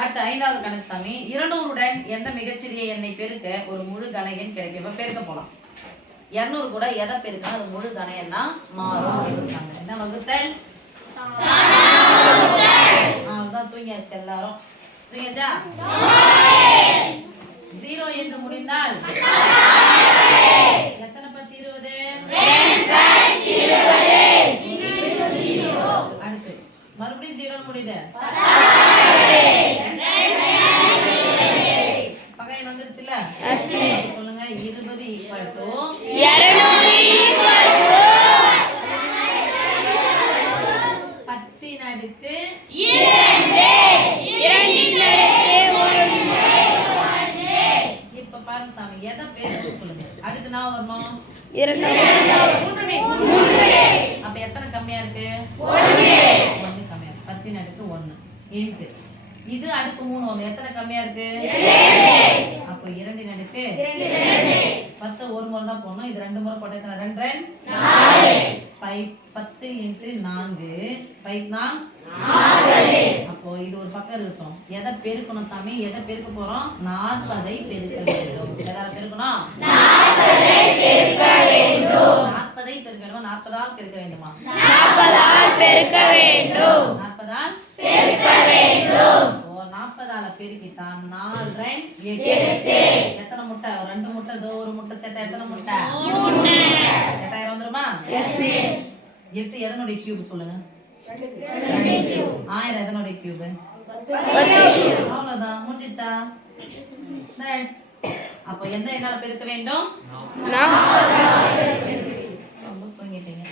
அடுத்த 5வது கணக்கு சாமி 200 உடன் எந்த மிகச்சிறிய எண்ணை பெருக்க ஒரு முழு கன எண் கிடைக்கும். இப்ப பெருக்க போலாம். 200 கூட எதை பெருக்கணும் அது முழு கன எண்ணா மாறும் அப்படின்றாங்க. என்ன வகுத்தல்? அதுதான் தூங்கியாச்சு எல்லாரும். தூங்கியாச்சா? 0 என்று முடிந்தால் எத்தனை 10 20? அடுத்து மறுபடியும் 0 முடியுது. பகை வந்துருச்சுல? சொல்லுங்க 20 = 10 அடுக்கு 2. இப்ப பாருங்க சாமி எதை பேருக்கு சொல்லுங்க. அடுத்து நான் வரணும் 2. அப்ப எத்தனை கம்மியா இருக்கு? 1 கம்மியா இருக்கு. 10 அடுக்கு 1 இன்டு இது அடுக்கு 3 வந்து எத்தனை கம்மியா இருக்கு? 2. அப்ப 2 அடுக்கு 10 ஒரு முறை தான் போடணும். இது 2 முறை போட்டா எத்தனை? 2 4 10 × 4 5 40. அப்போ இது ஒரு பக்கம் இருக்கட்டும். எதை பெருக்கணும் சாமி? எதை பெருக்க போறோம்? 40 ஐ பெருக்க வேண்டும். எதாவது பெருக்கணும்? 40 ஐ பெருக்க வேண்டும். 40 ஐ பெருக்க வேண்டுமா? 40 ஆல் பெருக்க வேண்டுமா? 40 ஆல் பெருக்க வேண்டும். 40 ஆல் பெருக்க வேண்டும். ஓ 40 ஆல பெருக்கிட்டான் 4 2 8. எத்தனை முட்டை? ஒரு 2 முட்டை. இதோ ஒரு முட்டை சேர்த்தா எத்தனை முட்டை? 3 முட்டை. 8000 வந்துருமா? Yes miss. 8 எதனுடைய கியூப் சொல்லுங்க? 1000 எதனுடைய கியூப்? 10. அவ்வளவுதான் முடிஞ்சிச்சா? நெக்ஸ்ட். அப்ப எந்த எண்ணால பெருக்க வேண்டும்? 40. ரொம்ப தூங்கிட்டீங்க.